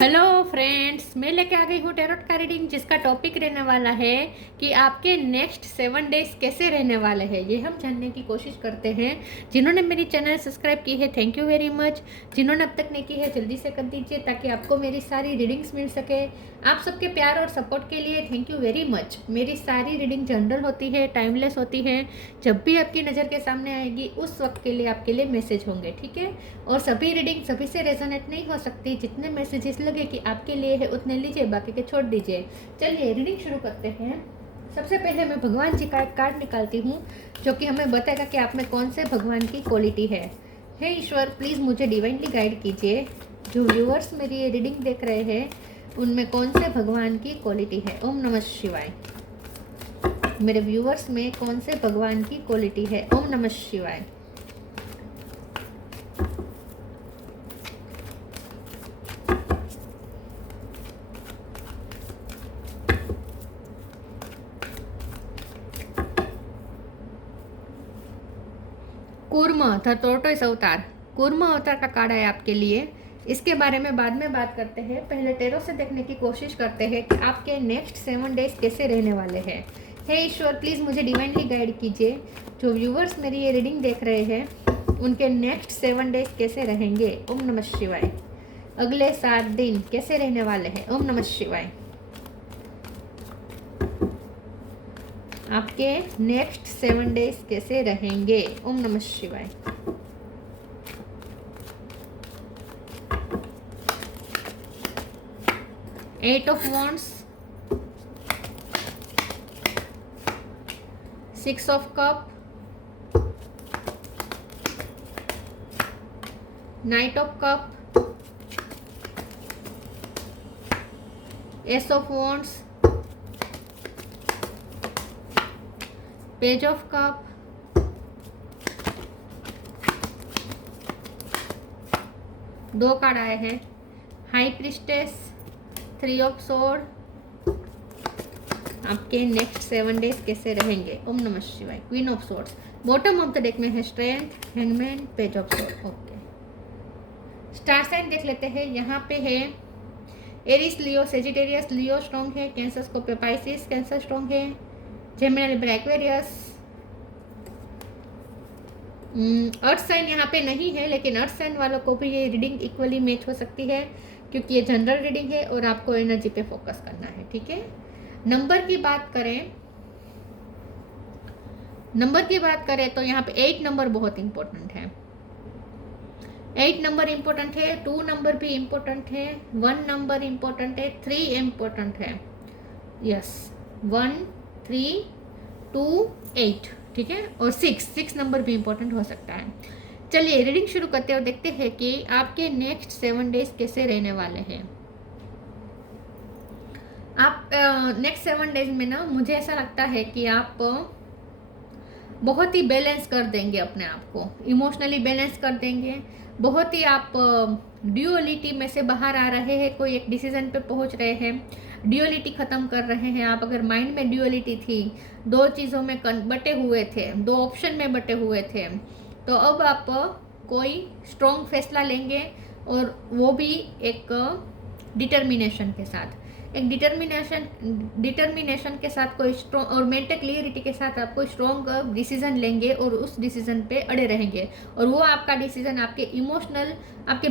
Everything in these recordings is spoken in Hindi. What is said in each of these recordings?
हेलो फ्रेंड्स, मैं लेके आ गई हूँ टैरोट का रीडिंग, जिसका टॉपिक रहने वाला है कि आपके नेक्स्ट 7 डेज कैसे रहने वाले हैं। ये हम जानने की कोशिश करते हैं। जिन्होंने मेरी चैनल सब्सक्राइब की है, थैंक यू वेरी मच। जिन्होंने अब तक नहीं की है, जल्दी से कर दीजिए ताकि आपको मेरी सारी रीडिंग्स मिल सके। आप सबके प्यार और सपोर्ट के लिए थैंक यू वेरी मच। मेरी सारी रीडिंग जनरल होती है, टाइमलेस होती है। जब भी आपकी नज़र के सामने आएगी उस वक्त के लिए आपके लिए मैसेज होंगे, ठीक है। और सभी रीडिंग सभी से रेजोनेट नहीं हो सकती। जितने मैसेजेस लगे कि आपके लिए है उतने लीजिए, बाकी के छोड़ दीजिए। चलिए रीडिंग शुरू करते हैं। सबसे पहले मैं भगवान जी का एक कार्ड निकालती हूँ जो कि हमें बताएगा कि आप में कौन से भगवान की क्वालिटी है। हे ईश्वर, प्लीज़ मुझे डिवाइनली गाइड कीजिए। जो व्यूअर्स मेरी ये रीडिंग देख रहे हैं उनमें कौन से भगवान की क्वालिटी है। ओम नमः शिवाय। मेरे व्यूअर्स में कौन से भगवान की क्वालिटी है। ओम नमः शिवाय। कूर्म द टोर्टोइस अवतार, कूर्म अवतार का कार्ड है आपके लिए। इसके बारे में बाद में बात करते हैं। पहले टेरो से देखने की कोशिश करते हैं कि आपके नेक्स्ट 7 डेज कैसे रहने वाले हैं। हे ईश्वर, प्लीज़ मुझे डिवाइनली गाइड कीजिए। जो व्यूवर्स मेरी ये रीडिंग देख रहे हैं उनके नेक्स्ट 7 डेज कैसे रहेंगे। ओम नमः शिवाय। अगले 7 दिन कैसे रहने वाले हैं। ओम नमः शिवाय। आपके नेक्स्ट 7 डेज कैसे रहेंगे। ओम नमः शिवाय। Eight of wands, 6 of cups, knight of cups, ace of wands, page of cups, दो कार्ड आए हैं। High priestess, 3 of sword. आपके नेक्स्ट 7 डेज कैसे रहेंगे। ओम नमः शिवाय। Queen of swords, bottom of the deck में है strength, hangman, page of sword. Okay, star sign देख लेते हैं। यहाँ पे है Aries, Leo, Sagittarius. Leo strong है। Cancer, Scorpio, Pisces. Cancer strong है। Gemini, Libra, Aquarius. Earth sign यहाँ पे नहीं है, लेकिन अर्थ साइन वालों को भी ये रीडिंग इक्वली मैच हो सकती है क्योंकि ये जनरल रीडिंग है और आपको एनर्जी पे फोकस करना है, ठीक है। नंबर की बात करें तो यहाँ पे 8 नंबर बहुत इंपॉर्टेंट है। 8 नंबर इंपॉर्टेंट है। 2 नंबर भी इंपॉर्टेंट है। 1 नंबर इंपॉर्टेंट है। 3 इंपॉर्टेंट है। यस, 1, 3, 2, 8, ठीक है। और 6 नंबर भी इंपॉर्टेंट हो सकता है। चलिए रीडिंग शुरू करते हैं और देखते हैं कि आपके नेक्स्ट 7 डेज कैसे रहने वाले हैं। आप नेक्स्ट 7 डेज में ना, मुझे ऐसा लगता है कि आप बहुत ही बैलेंस कर देंगे अपने आप को, इमोशनली बैलेंस कर देंगे। बहुत ही आप ड्यूअलिटी में से बाहर आ रहे हैं, कोई एक डिसीजन पे पहुंच रहे हैं, ड्यूअलिटी ख़त्म कर रहे हैं आप। अगर माइंड में ड्यूअलिटी थी, दो चीज़ों में बटे हुए थे, दो ऑप्शन में बटे हुए थे, तो अब आप कोई स्ट्रॉन्ग फैसला लेंगे और वो भी एक डिटर्मिनेशन के साथ, एक डिटर्मिनेशन के साथ, कोई स्ट्रॉन्ग और मेंटल क्लियरिटी के साथ आप कोई स्ट्रॉन्ग डिसीजन लेंगे और उस डिसीजन पे अड़े रहेंगे। और वो आपका डिसीजन आपके इमोशनल, आपके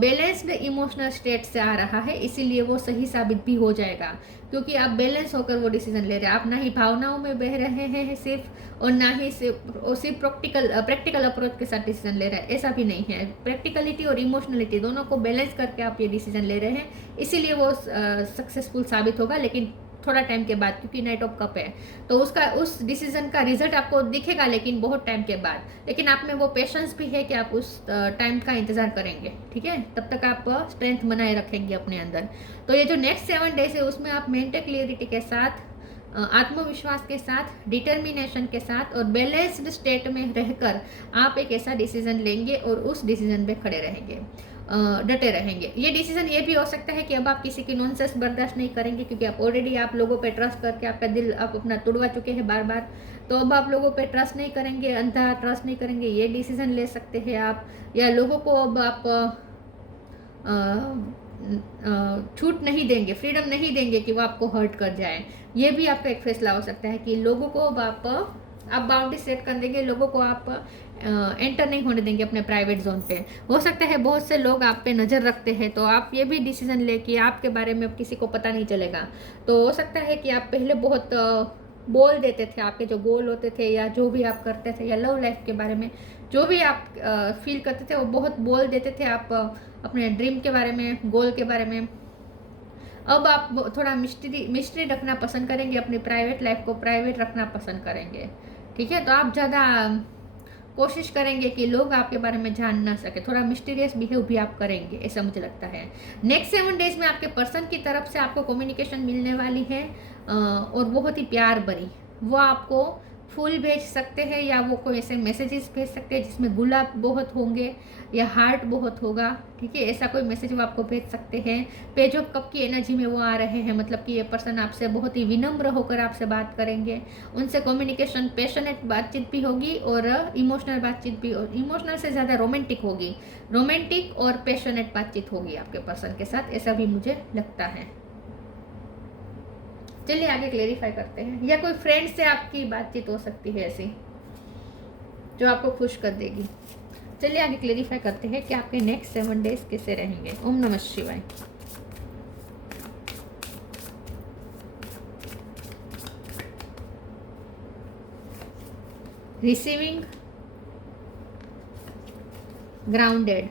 बैलेंस्ड इमोशनल स्टेट से आ रहा है, इसीलिए वो सही साबित भी हो जाएगा क्योंकि आप बैलेंस होकर वो डिसीजन ले रहे हैं। आप ना ही भावनाओं में बह रहे हैं सिर्फ, और ना ही सिर्फ प्रैक्टिकल अप्रोच के साथ डिसीजन ले रहे हैं, ऐसा भी नहीं है। प्रैक्टिकलिटी और इमोशनलिटी दोनों को बैलेंस करके आप ये डिसीजन ले रहे हैं, इसीलिए वो सक्सेसफुल साबित होगा, लेकिन थोड़ा टाइम के बाद, क्योंकि नाइट ऑफ कप है तो उसका, उस डिसीजन का रिजल्ट आपको दिखेगा लेकिन बहुत टाइम के बाद। लेकिन आप में वो पेशेंस भी है कि आप उस टाइम का इंतजार करेंगे, ठीक है। तब तक आप स्ट्रेंथ बनाए रखेंगे अपने अंदर। तो ये जो नेक्स्ट 7 डेज है उसमें आप मेंटल क्लियरिटी के साथ, आत्मविश्वास के साथ, डिटर्मिनेशन के साथ और बैलेंस्ड स्टेट में रहकर आप एक ऐसा डिसीजन लेंगे और उस डिसीजन पे खड़े रहेंगे, डटे रहेंगे। ये डिसीजन ये भी हो सकता है कि अब आप किसी की नॉनसेंस बर्दाश्त नहीं करेंगे क्योंकि आप ऑलरेडी आप लोगों पे ट्रस्ट करके आपका दिल आप अपना तोड़वा चुके हैं बार बार। तो अब आप लोगों पे ट्रस्ट नहीं करेंगे, अंधा ट्रस्ट नहीं करेंगे, ये डिसीजन ले सकते हैं आप। या लोगों को अब आप छूट नहीं देंगे, फ्रीडम नहीं देंगे कि वो आपको हर्ट कर जाए। ये भी आपका एक फैसला हो सकता है कि लोगों को आप बाउंड्री सेट कर देंगे, लोगों को आप एंटर नहीं होने देंगे अपने प्राइवेट जोन पे। हो सकता है बहुत से लोग आप पे नज़र रखते हैं, तो आप ये भी डिसीजन ले कि आपके बारे में अब किसी को पता नहीं चलेगा। तो हो सकता है कि आप पहले बहुत बोल देते थे, आपके जो गोल होते थे या जो भी आप करते थे, या लव लाइफ के बारे में जो भी आप फील करते थे वो बहुत बोल देते थे आप अपने ड्रीम के बारे में, गोल के बारे में। अब आप थोड़ा मिस्ट्री रखना पसंद करेंगे, अपनी प्राइवेट लाइफ को प्राइवेट रखना पसंद करेंगे। ठीक है, तो आप ज़्यादा कोशिश करेंगे कि लोग आपके बारे में जान ना सके, थोड़ा मिस्टीरियस बिहेव भी आप करेंगे, ऐसा मुझे लगता है। नेक्स्ट 7 डेज में आपके पर्सन की तरफ से आपको कम्युनिकेशन मिलने वाली है और बहुत ही प्यार भरी। वो आपको फूल भेज सकते हैं या वो कोई ऐसे मैसेजेस भेज सकते हैं जिसमें गुलाब बहुत होंगे या हार्ट बहुत होगा। ठीक है, ऐसा कोई मैसेज वो आपको भेज सकते हैं। पेज ऑफ कप की एनर्जी में वो आ रहे हैं, मतलब कि ये पर्सन आपसे बहुत ही विनम्र होकर आपसे बात करेंगे। उनसे कम्युनिकेशन पैशनेट बातचीत भी होगी और इमोशनल बातचीत भी, और इमोशनल से ज़्यादा रोमांटिक होगी, रोमांटिक और पैशनेट बातचीत होगी आपके पर्सन के साथ, ऐसा भी मुझे लगता है। चलिए आगे क्लेरिफाई करते हैं। या कोई फ्रेंड से आपकी बातचीत हो सकती है ऐसी जो आपको खुश कर देगी। चलिए आगे क्लेरिफाई करते हैं कि आपके नेक्स्ट 7 डेज कैसे रहेंगे। ओम नमः शिवाय। Receiving, grounded,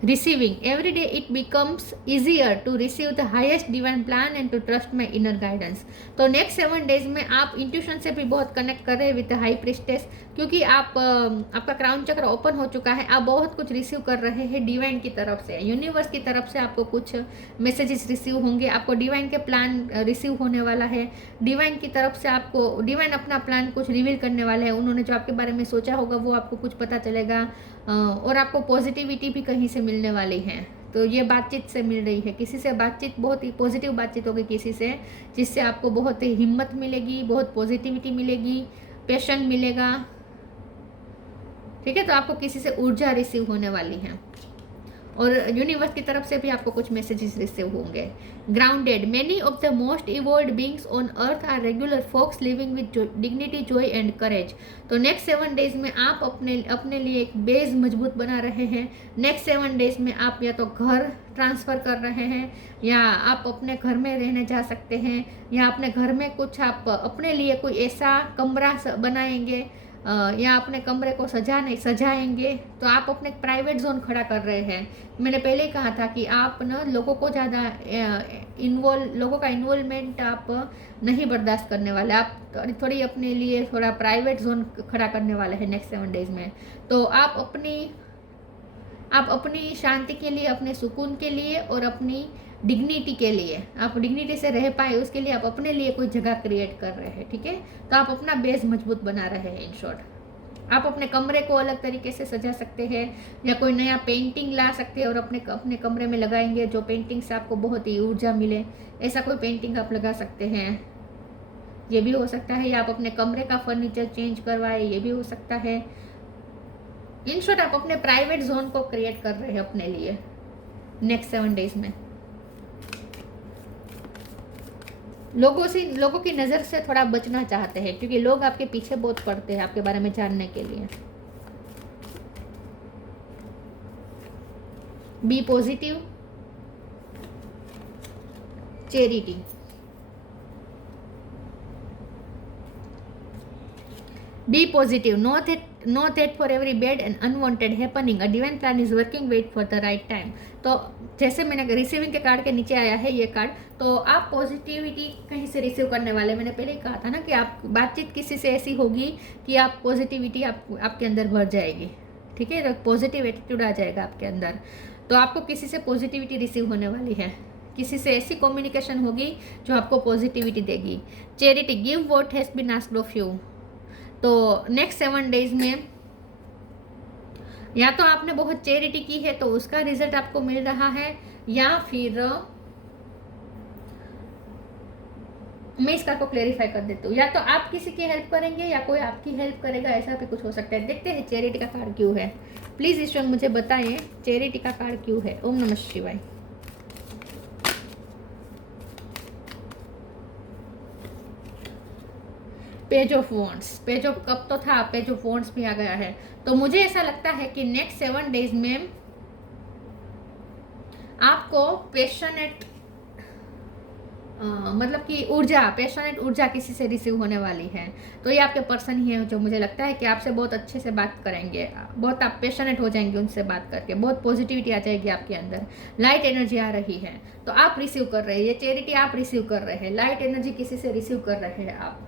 receiving. Every day it becomes easier to receive the highest divine plan and to trust my inner guidance. तो नेक्स्ट 7 डेज में आप इंट्यूशन से भी बहुत कनेक्ट कर रहे हैं विद हाई प्रिस्टेस, क्योंकि आपका क्राउन चक्र ओपन हो चुका है। आप बहुत कुछ रिसीव कर रहे हैं डिवाइन की तरफ से, यूनिवर्स की तरफ से आपको कुछ मैसेजेस रिसीव होंगे, आपको डिवाइन के प्लान रिसीव होने वाला है। डिवाइन की तरफ से आपको डिवाइन अपना प्लान कुछ रिवील करने वाले हैं। उन्होंने जो आपके बारे में सोचा होगा वो आपको कुछ पता चलेगा और आपको पॉजिटिविटी भी कहीं से मिलने वाली है। तो ये बातचीत से मिल रही है, किसी से बातचीत, बहुत ही पॉजिटिव बातचीत होगी किसी से, जिससे आपको बहुत ही हिम्मत मिलेगी, बहुत पॉजिटिविटी मिलेगी, पैशन मिलेगा। ठीक है, तो आपको किसी से ऊर्जा रिसीव होने वाली है और यूनिवर्स की तरफ से भी आपको कुछ मैसेजेस रिसीव होंगे। Grounded, many of the most evolved beings on earth are regular folks living with dignity, joy and courage. तो नेक्स्ट 7 डेज में आप अपने लिए एक बेस मजबूत बना रहे हैं। नेक्स्ट 7 डेज में आप या तो घर ट्रांसफ़र कर रहे हैं, या आप अपने घर में रहने जा सकते हैं, या अपने घर में कुछ आप अपने लिए कोई ऐसा कमरा बनाएंगे या अपने कमरे को सजाएंगे। तो आप अपने प्राइवेट जोन खड़ा कर रहे हैं। मैंने पहले ही कहा था कि आप ना लोगों को ज़्यादा लोगों का इन्वॉल्वमेंट आप नहीं बर्दाश्त करने वाले। आप थोड़ी अपने लिए थोड़ा प्राइवेट जोन खड़ा करने वाले हैं नेक्स्ट 7 डेज में। तो आप अपनी शांति के लिए, अपने सुकून के लिए और अपनी डिग्निटी के लिए, आप डिग्निटी से रह पाए उसके लिए आप अपने लिए कोई जगह क्रिएट कर रहे हैं। ठीक है, तो आप अपना बेस मजबूत बना रहे हैं। इन शॉर्ट आप अपने कमरे को अलग तरीके से सजा सकते हैं, या कोई नया पेंटिंग ला सकते हैं और अपने कमरे में लगाएंगे, जो पेंटिंग से आपको बहुत ही ऊर्जा मिले, ऐसा कोई पेंटिंग आप लगा सकते हैं। ये भी हो सकता है, या आप अपने कमरे का फर्नीचर चेंज करवाए, ये भी हो सकता है। इन शॉर्ट आप अपने प्राइवेट जोन को क्रिएट कर रहे हैं अपने लिए नेक्स्ट 7 डेज में। लोगों की नज़र से थोड़ा बचना चाहते हैं, क्योंकि लोग आपके पीछे बहुत पड़ते हैं आपके बारे में जानने के लिए। Be positive, charity, be positive, know that for every bad and unwanted happening a divine plan is working, wait for the right time. तो जैसे मैंने रिसीविंग के कार्ड के नीचे आया है ये कार्ड, तो आप पॉजिटिविटी कहीं से रिसीव करने वाले। मैंने पहले ही कहा था ना कि आप बातचीत किसी से ऐसी होगी कि आप पॉजिटिविटी आपके अंदर भर जाएगी। ठीक है, तो पॉजिटिव एटीट्यूड आ जाएगा आपके अंदर। तो आपको किसी से पॉजिटिविटी रिसीव होने वाली है, किसी से ऐसी कम्युनिकेशन होगी जो आपको पॉजिटिविटी देगी। Charity, give what has been asked of you. तो नेक्स्ट 7 डेज में या तो आपने बहुत चैरिटी की है तो उसका रिजल्ट आपको मिल रहा है, या फिर मैं इस कार्ड को क्लेरिफाई कर देती हूँ। या तो आप किसी की हेल्प करेंगे या कोई आपकी हेल्प करेगा, ऐसा भी कुछ हो सकता है। देखते हैं चैरिटी का कार्ड क्यों है। प्लीज ईश्वर मुझे बताएं चैरिटी का कार्ड क्यों है। ओम नमः शिवाय। Page of wands, page of cup तो था, पेज ऑफ वॉन्ड्स भी आ गया है। तो मुझे ऐसा लगता है कि नेक्स्ट 7 डेज में आपको पैशनेट मतलब कि ऊर्जा, पैशनेट ऊर्जा किसी से रिसीव होने वाली है। तो ये आपके पर्सन ही है जो मुझे लगता है कि आपसे बहुत अच्छे से बात करेंगे, बहुत आप पैशनेट हो जाएंगे उनसे बात करके, बहुत पॉजिटिविटी आ जाएगी आपके अंदर, लाइट एनर्जी आ रही है। तो आप रिसीव कर रहे हैं ये चैरिटी, आप रिसीव कर रहे हैं लाइट एनर्जी, किसी से रिसीव कर रहे हैं आप,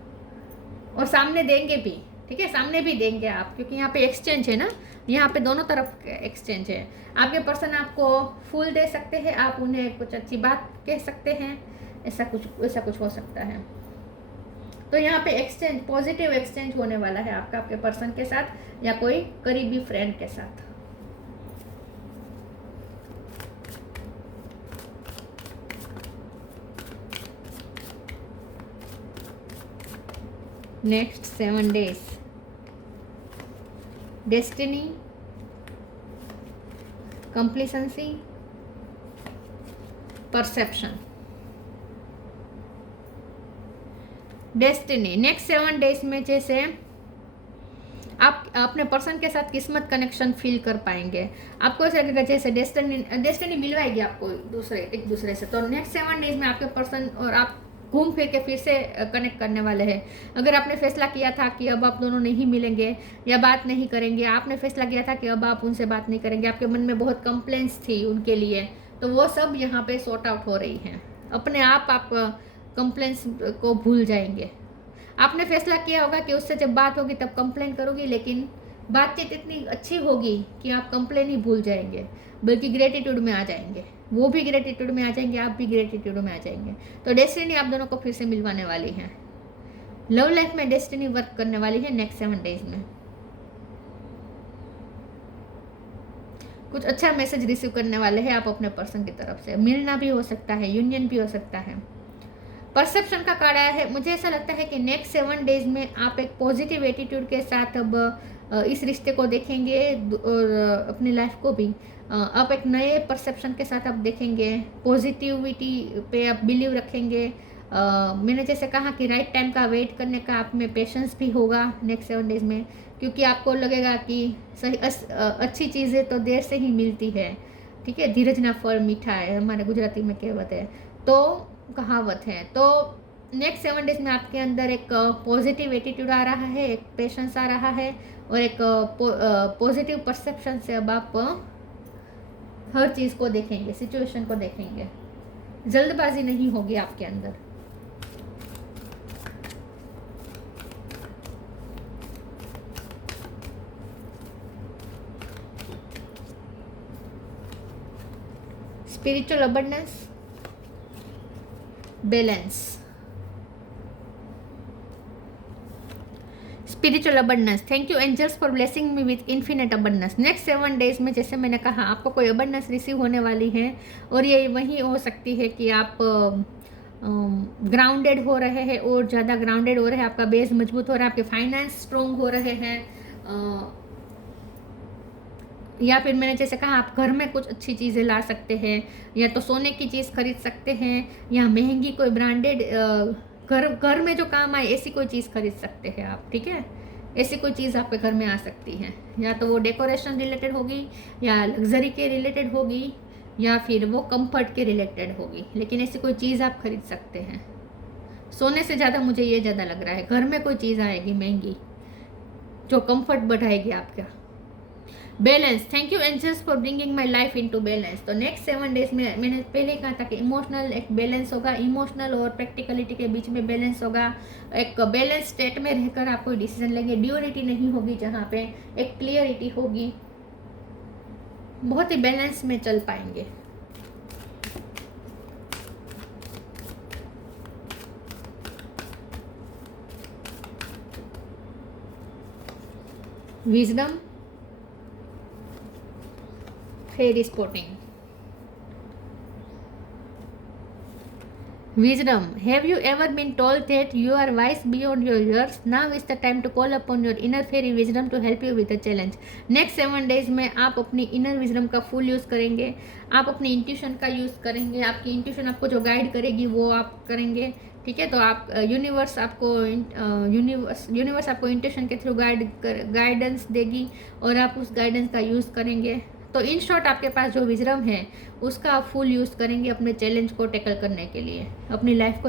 और सामने देंगे भी। ठीक है, सामने भी देंगे आप, क्योंकि यहाँ पे एक्सचेंज है ना, यहाँ पे दोनों तरफ एक्सचेंज है। आपके पर्सन आपको फूल दे सकते हैं, आप उन्हें कुछ अच्छी बात कह सकते हैं, ऐसा कुछ हो सकता है। तो यहाँ पे एक्सचेंज, पॉजिटिव एक्सचेंज होने वाला है आपका आपके पर्सन के साथ या कोई करीबी फ्रेंड के साथ। Next 7 days, destiny, complacency, perception. Destiny, next 7 days में जैसे आप अपने पर्सन के साथ किस्मत कनेक्शन फील कर पाएंगे। आपको ऐसा लगेगा जैसे डेस्टिनी मिलवाएगी आपको एक दूसरे से। तो नेक्स्ट 7 डेज में आपके पर्सन और आप घूम फिर के फिर से कनेक्ट करने वाले हैं। अगर आपने फैसला किया था कि अब आप दोनों नहीं मिलेंगे या बात नहीं करेंगे, आपने फैसला किया था कि अब आप उनसे बात नहीं करेंगे, आपके मन में बहुत कंप्लेंट्स थी उनके लिए, तो वो सब यहाँ पे सॉर्ट आउट हो रही हैं। अपने आप कंप्लेंट्स को भूल जाएंगे। आपने फैसला किया होगा कि उससे जब बात होगी तब कंप्लेन करोगी, लेकिन बातचीत इतनी अच्छी होगी कि आप कंप्लेन ही भूल जाएंगे, बल्कि ग्रेटिट्यूड में आ जाएंगे। वो भी ग्रेटिट्यूड में आ जाएंगे, आप भी ग्रेटिट्यूड में आ जाएंगे। तो डेस्टिनी आप दोनों को फिर से मिलवाने वाली है। लव लाइफ में डेस्टिनी वर्क करने वाली है नेक्स्ट 7 डेज में। कुछ अच्छा मैसेज रिसीव करने वाले हैं आप अपने पर्सन की तरफ से। मिलना भी हो सकता है, यूनियन भी हो सकता है। परसेप्शन का कार्ड आया है। मुझे ऐसा लगता है कि नेक्स्ट 7 डेज में आप एक पॉजिटिव एटीट्यूड के साथ अब इस रिश्ते को देखेंगे और अपनी लाइफ को भी आप एक नए परसेप्शन के साथ आप देखेंगे। पॉजिटिविटी पे आप बिलीव रखेंगे। मैंने जैसे कहा कि राइट टाइम का वेट करने का आप में पेशेंस भी होगा नेक्स्ट 7 डेज में, क्योंकि आपको लगेगा कि सही अच्छी चीज़ें तो देर से ही मिलती है। ठीक है, धीरज ना फल मीठा है, हमारे गुजराती में कहावत है, तो कहावत है। तो नेक्स्ट 7 डेज में आपके अंदर एक पॉजिटिव एटीट्यूड आ रहा है, एक पेशेंस आ रहा है और एक पॉजिटिव परसेप्शन से अब आप हर चीज़ को देखेंगे, सिचुएशन को देखेंगे। जल्दबाजी नहीं होगी आपके अंदर। Spiritual abundance, balance, spiritual abundance. Thank you angels for blessing me with infinite abundance. Next 7 days में जैसे मैंने कहा आपको कोई अबंडेंस रिसीव होने वाली है, और ये वही हो सकती है कि आप ग्राउंडेड हो रहे हैं और ज़्यादा ग्राउंडेड हो रहे हैं, आपका बेस मजबूत हो रहा है, आपके फाइनेंस स्ट्रोंग हो रहे हैं, या फिर मैंने जैसे कहा आप घर में कुछ अच्छी चीज़ें ला सकते हैं, या तो सोने की चीज़ खरीद सकते हैं, या महंगी कोई ब्रांडेड घर में जो काम आए ऐसी कोई चीज़ खरीद सकते हैं आप। ठीक है, ऐसी कोई चीज़ आपके घर में आ सकती है, या तो वो डेकोरेशन रिलेटेड होगी, या लग्जरी के रिलेटेड होगी, या फिर वो कंफर्ट के रिलेटेड होगी, लेकिन ऐसी कोई चीज़ आप खरीद सकते हैं। सोने से ज़्यादा मुझे ये ज़्यादा लग रहा है, घर में कोई चीज़ आएगी महंगी जो कंफर्ट बढ़ाएगी आपका। Balance, thank you angels for bringing my life into balance. तो नेक्स्ट 7 डेज में मैंने पहले कहा था कि इमोशनल एक बैलेंस होगा, इमोशनल और प्रैक्टिकलिटी के बीच में बैलेंस होगा। एक बैलेंस स्टेट में रहकर आप कोई डिसीजन लेंगे, ड्यूअलिटी नहीं होगी, जहाँ पे एक क्लियरिटी होगी, बहुत ही बैलेंस में चल पाएंगे। Wisdom, fairy spotting. Wisdom. Have you ever been told that you are wise beyond your years? Now is the time to call upon your inner fairy wisdom to help you with the challenge. Next 7 days में आप अपनी inner wisdom का full यूज़ करेंगे, आप अपनी intuition का यूज़ करेंगे, आपकी intuition आपको जो गाइड करेगी वो आप करेंगे, ठीक है। तो आप यूनिवर्स आपको इंट्यूशन के थ्रू गाइडेंस देगी और आप उस गाइडेंस का यूज़ करेंगे। तो इन शॉर्ट आपके पास जो विजडम है उसका आप फुल यूज़ करेंगे अपने चैलेंज को टैकल करने के लिए, अपनी लाइफ को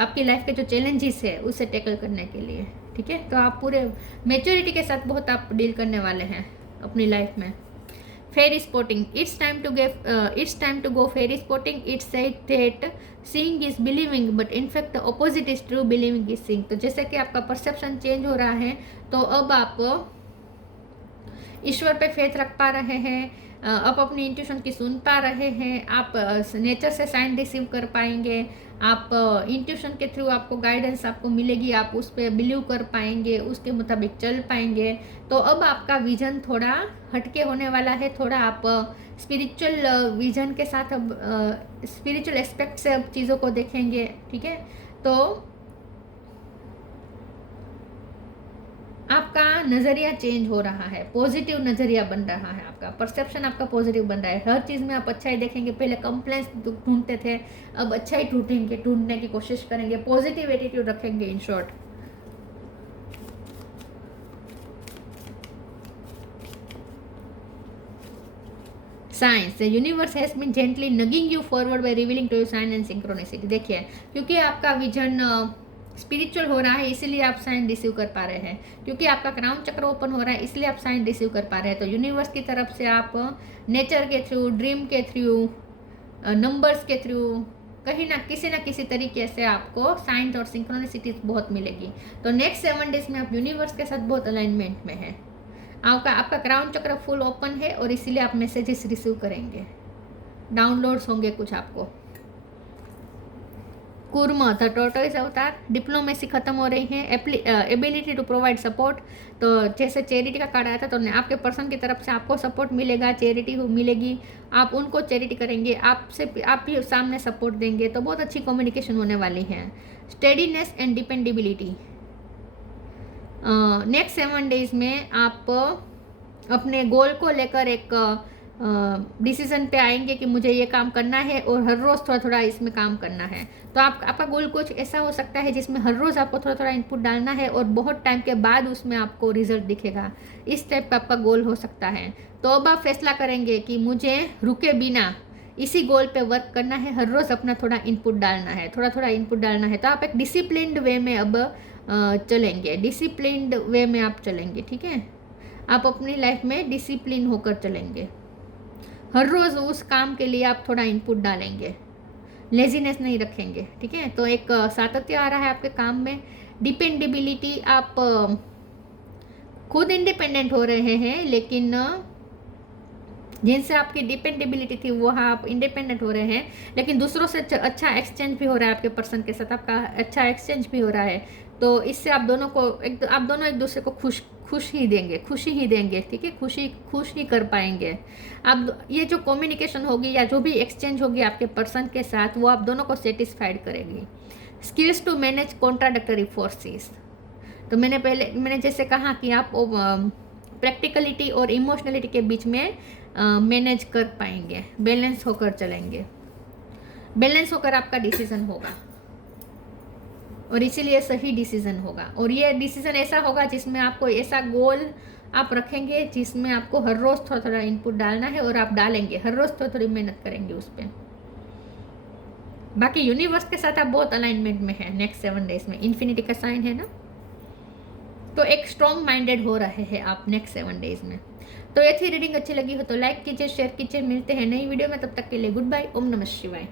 आपकी लाइफ के जो चैलेंजेस है उसे टैकल करने के लिए, ठीक है। तो आप पूरे मैच्योरिटी के साथ बहुत आप डील करने वाले हैं अपनी लाइफ में। फेरी spotting. It's time to go fairy spotting. It's said that seeing is believing, but in fact the opposite is true. Believing is seeing. तो जैसे कि आपका परसेप्शन चेंज हो रहा है तो अब आप ईश्वर पे फेथ रख पा रहे हैं, आप अपनी इंट्यूशन की सुन पा रहे हैं, आप नेचर से साइन रिसीव कर पाएंगे, आप इंट्यूशन के थ्रू आपको गाइडेंस आपको मिलेगी, आप उस पर बिलीव कर पाएंगे, उसके मुताबिक चल पाएंगे। तो अब आपका विजन थोड़ा हटके होने वाला है, थोड़ा आप स्पिरिचुअल विजन के साथ अब स्पिरिचुअल एस्पेक्ट से अब चीज़ों को देखेंगे, ठीक है। तो आपका नज़रिया चेंज हो रहा है, पॉजिटिव नज़रिया बन रहा है, आपका परसेप्शन आपका पॉजिटिव बन रहा है, हर चीज़ में आप अच्छा ही देखेंगे। पहले कंप्लेंट्स ढूंढते थे, अब अच्छा ही ढूंढने की कोशिश करेंगे, पॉजिटिव एटीट्यूड रखेंगे in short. Science. The universe has been gently nudging you forward by revealing to you sign and synchronicity. देखिए, क्योंकि आपका विजन स्पिरिचुअल हो रहा है इसलिए आप साइन रिसीव कर पा रहे हैं, क्योंकि आपका क्राउन चक्र ओपन हो रहा है इसलिए आप साइन रिसीव कर पा रहे हैं। तो यूनिवर्स की तरफ से आप नेचर के थ्रू, ड्रीम के थ्रू, नंबर्स के थ्रू कहीं ना किसी तरीके से आपको साइंस और सिंक्रोनिसिटीज बहुत मिलेगी। तो नेक्स्ट 7 डेज में आप यूनिवर्स के साथ बहुत अलाइनमेंट में है। आपका क्राउन चक्र फुल ओपन है और इसीलिए आप मैसेजेस रिसीव करेंगे, डाउनलोड्स होंगे कुछ आपको। कुर्म द टोर्टोइस अवतार. डिप्लोमेसी खत्म हो रही है, एबिलिटी टू प्रोवाइड सपोर्ट. तो जैसे चैरिटी का कार्ड आया था तो आपके पर्सन की तरफ से आपको सपोर्ट मिलेगा, चैरिटी मिलेगी, आप उनको चैरिटी करेंगे, आप भी सामने सपोर्ट देंगे, तो बहुत अच्छी कम्युनिकेशन होने वाली है। Steadiness and dependability. Next 7 days में आप अपने गोल को लेकर एक डिसीजन पे आएंगे कि मुझे ये काम करना है और हर रोज़ थोड़ा थोड़ा इसमें काम करना है। तो आपका गोल कुछ ऐसा हो सकता है जिसमें हर रोज़ आपको थोड़ा थोड़ा इनपुट डालना है और बहुत टाइम के बाद उसमें आपको रिजल्ट दिखेगा, इस टाइप का आपका गोल हो सकता है। तो अब आप फैसला करेंगे कि मुझे रुके बिना इसी गोल पे वर्क करना है, हर रोज़ अपना थोड़ा इनपुट डालना है, थोड़ा थोड़ा इनपुट डालना है। तो आप एक डिसिप्लिन्ड वे में अब चलेंगे, डिसिप्लिन्ड वे में आप चलेंगे, ठीक है। आप अपनी लाइफ में डिसिप्लिन होकर चलेंगे, हर रोज़ उस काम के लिए आप थोड़ा इनपुट डालेंगे, लेजीनेस नहीं रखेंगे, ठीक है। तो एक सातत्य आ रहा है आपके काम में। डिपेंडेबिलिटी, आप खुद इंडिपेंडेंट हो रहे हैं, लेकिन जिनसे आपकी डिपेंडेबिलिटी थी वो आप इंडिपेंडेंट हो रहे हैं, लेकिन दूसरों से अच्छा एक्सचेंज भी हो रहा है, आपके पर्सन के साथ आपका अच्छा एक्सचेंज भी हो रहा है। तो इससे आप दोनों एक दूसरे को खुशी ही देंगे, ठीक है, खुश ही कर पाएंगे। आप ये जो कम्युनिकेशन होगी या जो भी एक्सचेंज होगी आपके पर्सन के साथ, वो आप दोनों को सेटिस्फाइड करेगी। Skills to manage contradictory forces. तो मैंने जैसे कहा कि आप प्रैक्टिकलिटी और इमोशनलिटी के बीच में मैनेज कर पाएंगे, बैलेंस होकर चलेंगे, बैलेंस होकर आपका डिसीजन होगा और इसीलिए सही डिसीजन होगा। और ये डिसीजन ऐसा होगा जिसमें आपको ऐसा गोल आप रखेंगे जिसमें आपको हर रोज़ थोड़ा थोड़ा इनपुट डालना है और आप डालेंगे, हर रोज़ थोड़ी थोड़ी मेहनत करेंगे उस पर। बाकी यूनिवर्स के साथ आप बहुत अलाइनमेंट में है नेक्स्ट 7 डेज में, इन्फिनिटी का साइन है ना, तो एक स्ट्रॉन्ग माइंडेड हो रहे हैं आप नेक्स्ट 7 डेज में। तो ये थी रीडिंग, अच्छी लगी हो तो लाइक कीजिए, शेयर कीजिए। मिलते हैं नई वीडियो में, तब तक के लिए गुड बाय, ओम नमः शिवाय।